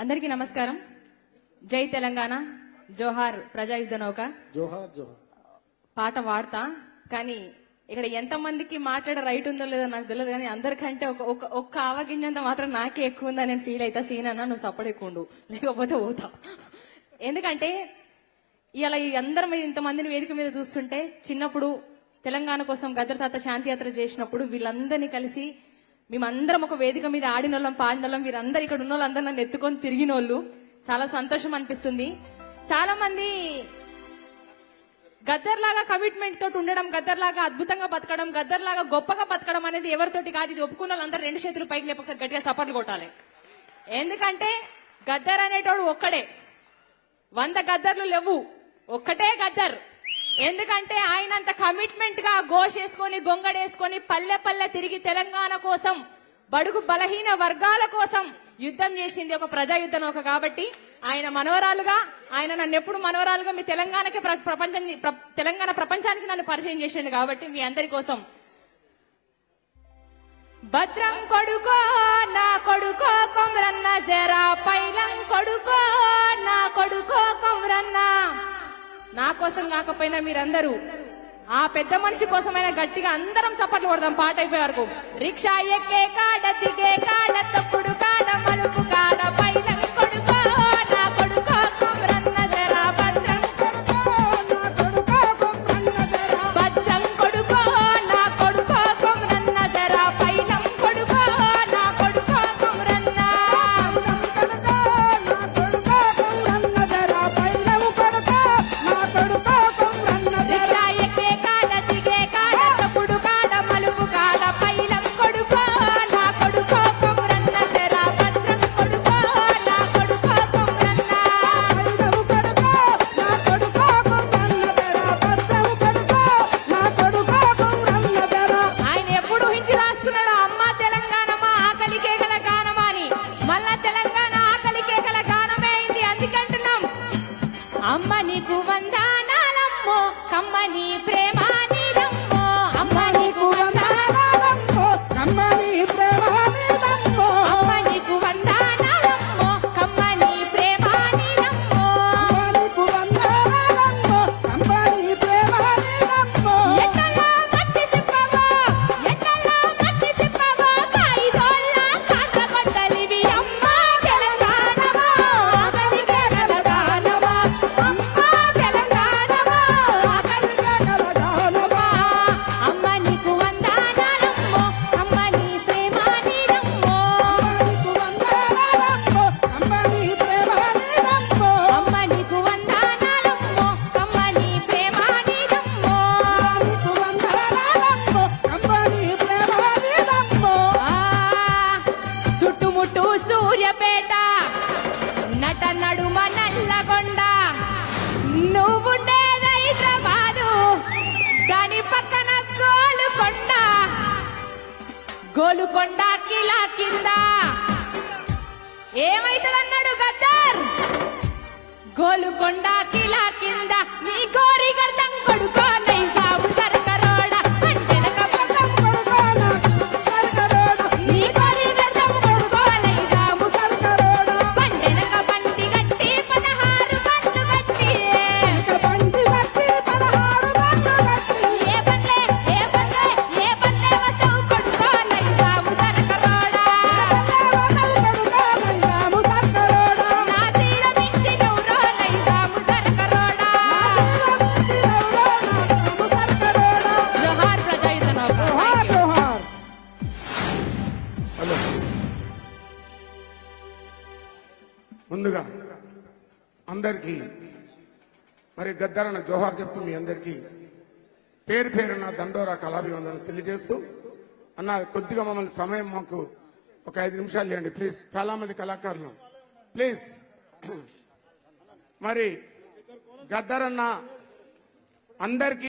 అందరికీ నమస్కారం. జై తెలంగాణ, జోహార్ ప్రజాయుద్ధ నౌక. జోహార్ జోహార్ పాట వాడతా, కానీ ఇక్కడ ఎంతమందికి మాట్లాడే రైట్ ఉందో లేదో నాకు తెలియదు, కానీ అందరికంటే ఒక్క ఆవగింజంత మాత్రం నాకే ఎక్కువ ఉందని నేను ఫీల్ అవుతా. సీన్ అన్నా నువ్వు సపడెక్కుండు, లేకపోతే పోతా. ఎందుకంటే ఇలా అందరం ఇంతమందిని వేదిక మీద చూస్తుంటే, చిన్నప్పుడు తెలంగాణ కోసం గద్దర్ తాత శాంతియాత్ర చేసినప్పుడు వీళ్ళందరినీ కలిసి మేమందరం ఒక వేదిక మీద ఆడినోళ్ళం, పాడినోళ్ళం, వీరందరూ ఇక్కడ ఉన్న వాళ్ళందరూ నన్ను ఎత్తుకొని తిరిగినోళ్ళు. చాలా సంతోషం అనిపిస్తుంది. చాలా మంది గద్దర్ లాగా కమిట్మెంట్ తోటి ఉండడం, గద్దర్ లాగా అద్భుతంగా బతకడం, గద్దర్ లాగా గొప్పగా బతకడం అనేది ఎవరితోటి కాదు. ఇది ఒప్పుకున్న వాళ్ళందరూ 2 చేతులు పైకి లేపొకసారి గట్టిగా సపోర్ట్లు కొట్టాలి. ఎందుకంటే గద్దర్ అనేటోడు ఒక్కడే, 100 గద్దర్లు లేవు, ఒక్కటే గద్దర్. ఎందుకంటే ఆయన అంత కమిట్మెంట్ గా గోషేసుకొని గొంగడేసుకొని పల్లె పల్లె తిరిగి తెలంగాణ కోసం, బడుగు బలహీన వర్గాల కోసం యుద్ధం చేసింది ఒక ప్రజాయుద్ధ నౌక. కాబట్టి ఆయన మనవరాలుగా, ఆయన నన్ను ఎప్పుడు మనవరాలుగా మీ తెలంగాణకి తెలంగాణ ప్రపంచానికి నన్ను పరిచయం చేసిండు. కాబట్టి మీ అందరి కోసం భద్రం కొడుకో నా కొడుకో కొమ్రన్న, జరా పైలం కొడుకో నా కొడుకో కొమ్రన్న. నా కోసం కాకపోయినా మీరందరూ ఆ పెద్ద మనిషి కోసమైనా గట్టిగా అందరం చప్పట్లు కొడదాం పాట అయిపోయే వరకు. రిక్షా ఎక్కే కాడ దిగే కాడ తప్పుడు కాడ మలుపు కాడ పైలం కొడుకో నా కొడుకో కొమ్రన్న, జరా భద్రం భద్రం కొడుకో నా కొడుకో కొమ్రన్న, జరా పైలం కొడుకో నా కొడుకో కొమ్రన్న. రిక్షా ఎక్కే కాడ దిగే కాడ తప్పుడు కాడ మలుపు కాడ పైలం కొడుకో నా కొడుకో కొమ్రన్న, జరా భద్రం కొడుకో నా కొడుకో కొమ్రన్న. ఆయన ఎప్పుడు ఊహించి రాసుకున్నాడు, అమ్మ తెలంగాణ మా ఆకలికే గల గానమా అని. మళ్ళా తెలంగాణ ఆకలికే గల గానమే అయింది. అందుకంటున్నాం, అమ్మ నీకు వందనాలమ్మో, కమ్మని ప్రేమ నీదమ్మో. అమ్మ నీకు వందనాలమ్మో, అమ్మ నీకు వందనాలమ్మో, కమ్మని ప్రేమ నీదమ్మో. ఎట్టలా మట్టి తిప్పవో, ఎట్టలా మట్టి తిప్పవో, కాయిదోళ్ళ కాట్ల కొట్టలివి. అమ్మ తెలంగాణమో ఆకలికే గల గానమా, అమ్మ తెలంగాణమో ఆకలికే గల గానమా. అమ్మ నీకు వందనాలమ్మో, కమ్మని ప్రేమ నీదమ్మో. అమ్మ నీకు వందనాలమ్మో, కమ్మని ప్రేమ నీదమ్మో. చుట్టుముట్టు సూర్యపేట, నట నడుమ నల్లగొండ, నువ్వుండేది హైదరాబాదు, దాని పక్కన గోలుకొండ. గోలుకొండ కిలా కింద ఏమైతుందన్నాడు గద్దర్. గోలుకొండ కిలా కింద నీ గోరి గర్దం కొడుకో నైజాము సర్కరోడ, పంటెనక పక్కం కొడుకో నీ గోరి గర్దం కొడుకో నైజాము సర్కరోడ. పంటెనక బండి గట్టి 16 బండ్లు గట్టి, ఏ బండ్లే వస్తావు కొడుకో నైజాము సర్కరోడ. నా తీర మించి నవ్వురో నైజాము సర్కరోడ. జోహార్ ప్రజాయుద్ధ నౌక. హలో, ముందుగా అందరికీ మరి గద్దరన్న జోహార్ చెప్తూ మీ అందరికీ పేరు పేరున దండోరా కళాభివందనలు తెలియజేస్తూ, అన్న కొద్దిగా మమ్మల్ని సమయం మాకు ఒక 5 నిమిషాలు ఇవ్వండి ప్లీజ్. చాలా మంది కళాకారులు ప్లీజ్. మరి గద్దరన్న అందరికీ